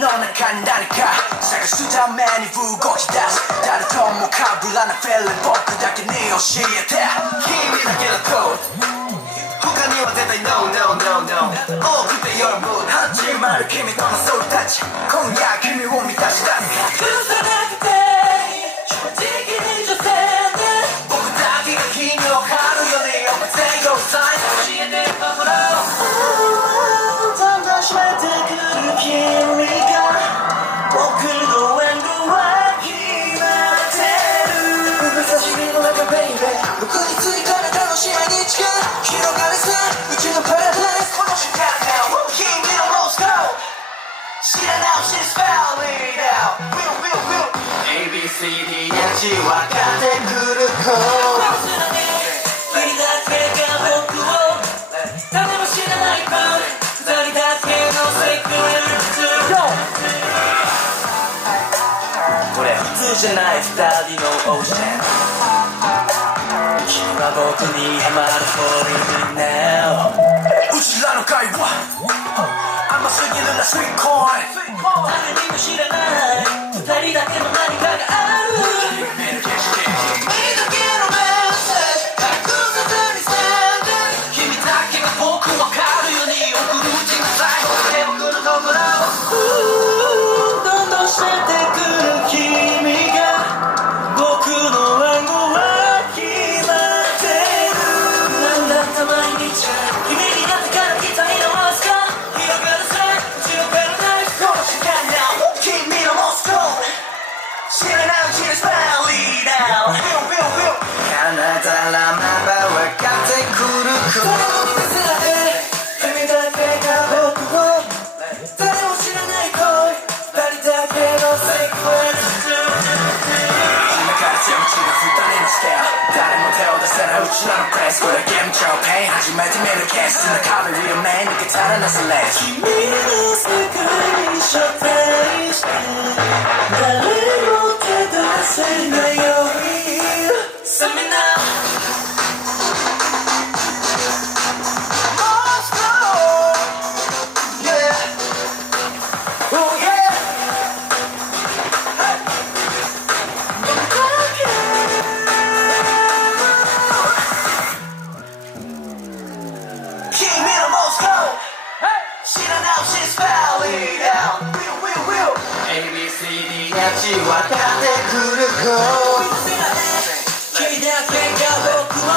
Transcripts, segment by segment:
の中に何か探すために動き出す誰とも被らないフェレ僕だけに教えて君だけのコード他には絶対 No No No No 多くて夜も始まる君とのソウルタッチ今夜君を満たし出す崩さなくて正直に女性で僕だけが君を狩るよりよく全国サイン教えてパパラだんだん閉めてくる君が僕のエンドは決まってる指差し指の中ベイベー僕についたら楽しい毎日が広がるさうちのパラダイスこの瞬間 Now 君のロースコー知らないうちにスペルリーダウン ABCD やち分かってくる子君だけが僕を誰も知らない子二人だけのセクレットこれ普通じゃない二人のオーシャン君は僕にハマる Falling in now うちらの会話甘すぎるなスイートコーン誰にも知らない二人だけの何かがある目だけのメッセージ隠さずにスタンド君だけが僕わかるように送るうちが最後で僕のところどんどん閉めてくる君が僕の暗号は決まってるなんだった毎日が君になってから期待のマスカ広がるさうちのパラダイスこの瞬間 Now 君のモスト知らないうちにスパイリーダウン彼方らまば分かってくる子君だけが僕を誰も知らない恋二人だけのセクレット今から全部違う二人のスケール誰も手を出せないうちらのプレイスこれゲーム上ペイン初めて見るケースの壁リアルメイン抜けたらなさレース君の世界に招待して誰も手出せないように Send me now Let's go Yeah Oh yeah Hey君のモスコ知らないうちにスペルリーダウン Will ABCD やち分かってくる子君だけが僕を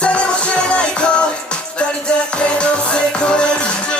誰も知らない子二人だけのセクレット